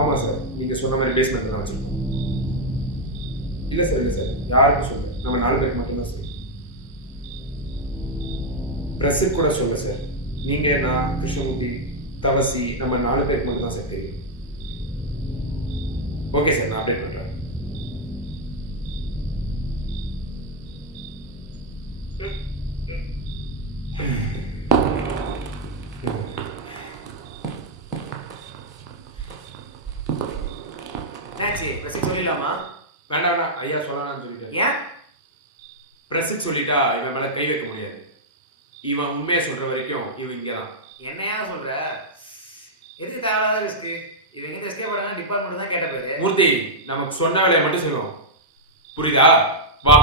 ஆமாம் சார், நீங்கள் சொன்ன மாதிரி பேஸ்மெண்ட்டில் தான் வச்சுருக்கோம். இல்லை சார் யாருக்கும் சொல்ல, நம்ம 4 பேருக்கு மட்டும்தான் சார். ப்ரெஸ்ஸுக்கு கூட சொல்ல சார். நீங்கள், நான், கிருஷ்ணமூர்த்தி, தவசி, நம்ம 4 பேருக்கு மட்டும் தான் சார் தெரியும். ஓகே சார், நான் அப்டேட் பண்ணுறேன். வேண்டாம் ஐயா, சொல்லலாம்னு சொல்லிட்டேன். ஏன் பிரசித் சொல்லிட்டா இவன் மேல கை வைக்க முடியாது. இவன் உண்மையை சொல்ற வரைக்கும் இவன் இங்கதான். என்னையா சொல்ற? எதுக்கு தேவையில்லாத ரிஸ்க்? இவங்க இந்த எஸ்கேப் பண்ணா டிபார்ட்மெண்ட் தான் கேட்ட பேரு. மூர்த்தி, நமக்கு சொன்ன வேலையை மட்டும் செய்வோம், புரியுதா? வா.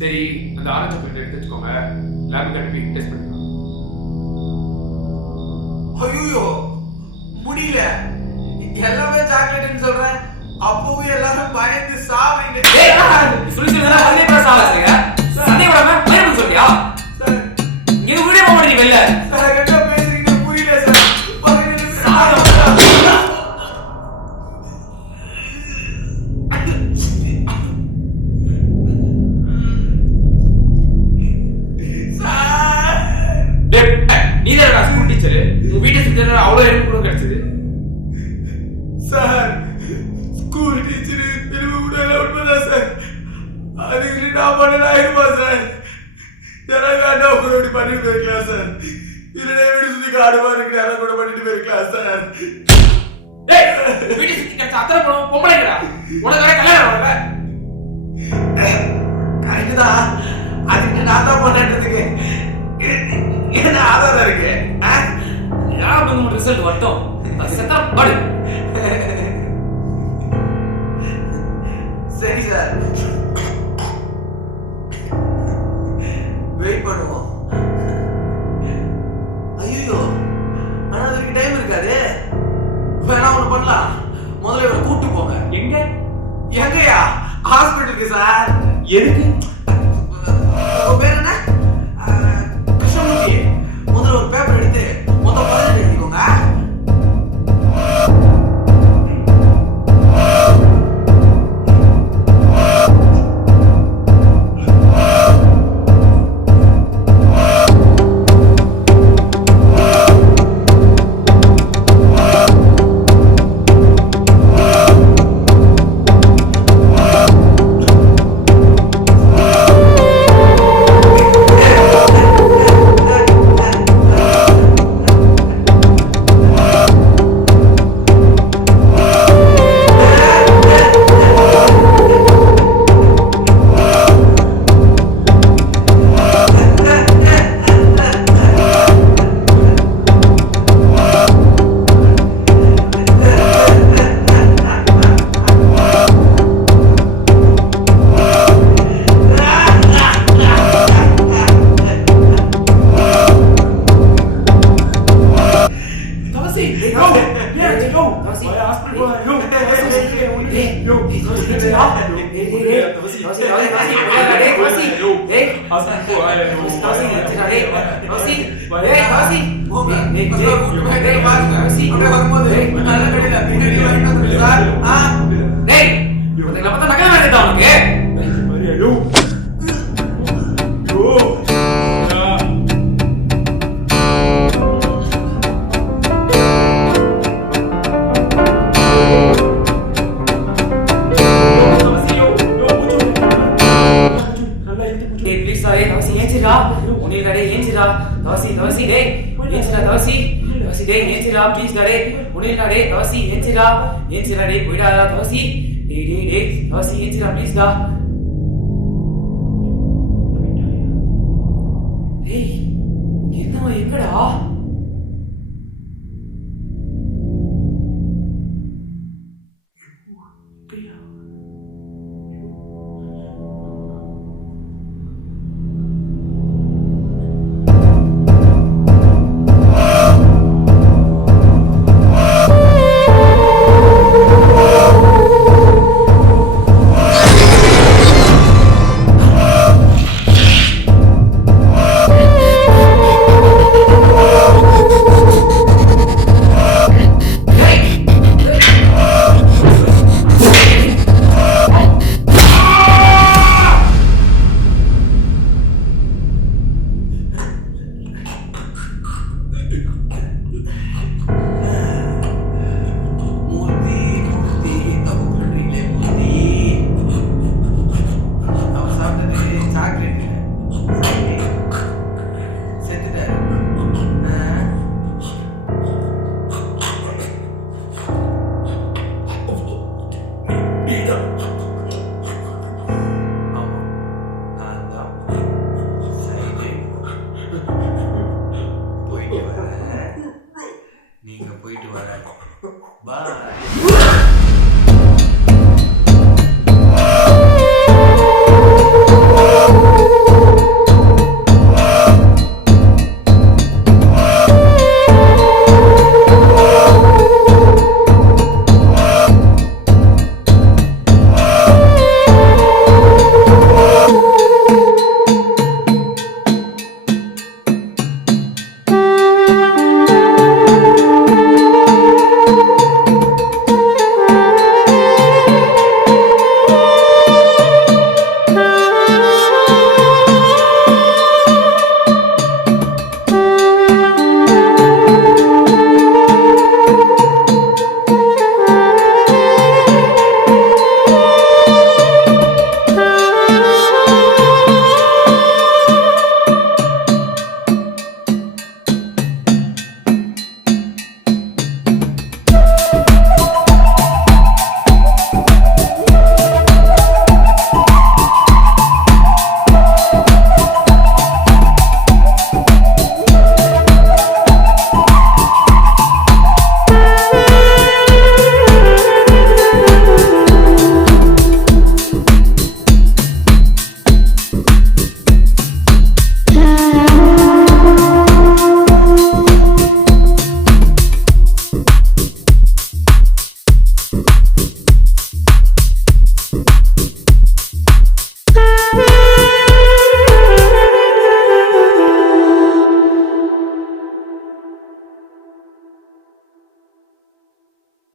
சரி, அந்த ஆரஞ்சு பிரிண்ட் எடுத்து வச்சுக்கோங்க, லேப் கட்டி டெஸ்ட் பண்ணிக்கலாம். ஐயோ முடியல, எல்லாமே சாக்லேட்னு சொல்றேன், அப்பவும் எல்லாரும் பயந்து சாவீங்க. சொல்லி சொல்லி அதே பேச ஆரம்பிச்சீங்க. சண்டே வராம பயந்து சொல்றியா? சார் இங்க வீடியோ போட நீ வெல்ல. சார் என்ன பேசுறீங்க புரியல சார். அவ்வளவு எனக்கு கிடைச்சது சார். ஸ்கூல் டீச்சர் திரும்ப கூட உண்மைதான் சார். அதுக்கு நான் பண்ணலாயிருமா சார்? யாராவது வேண்டாம் அப்படி பண்ணிட்டு போயிருக்கலாம் சார். இல்லைன்னா வீடு சுத்தி காடுமா இருக்கு, யாராவது கூட பண்ணிட்டு போயிருக்கலாம் சார். வீடு சுத்தி கிடைச்ச அத்தனை பணம் பொம்பளைங்கடா. உனக்கு வேற கல்யாணம் வரல. கரெக்ட் தான், அதுக்கு நான் தான் பண்ணதுக்கு என்ன ஆதாரம் இருக்கு? யாரும் ரிசல்ட் வரட்டும், அது செத்தா படு. சரி சார், வெயிட் பண்ணுவோம். ஐயோ, ஆனா அதுக்கு டைம் இருக்காது. வேணா ஒண்ணு பண்ணலாம், முதல்ல இவரை கூட்டு போங்க. எங்கயா? ஹாஸ்பிட்டலுக்கு சார். எதுக்கு? பேர் என்ன? கிருஷ்ணமூர்த்தி. முதல்ல ஒரு பேப்பர் எடுத்து மொத்தம் 18 எழுதிக்கோங்க. டேய் எந்திரா டேய் தவசி டேய் தவசி டேய் ஹசன் போ தவசி எந்திரா டேய் தவசி டேய் தவசி டேய் டேய் தவசி அப்படியே வரும்போது நல்ல கடையில பின்னாடி வந்து சார் டேய் உனக்கு பார்த்தா நகல வேண்டியதா உனக்கு மரியா தவசி டேய் ஏஞ்சிரா தவசி டேய் ஏஞ்சிரா ப்ளீஸ் டேய் உனிலா டேய் தவசி ஏஞ்சிரா டேய் போய்டாதா தவசி டேய் தவசி ஏஞ்சிரா ப்ளீஸ் டா டேய் என்னவா எங்கடா டேய்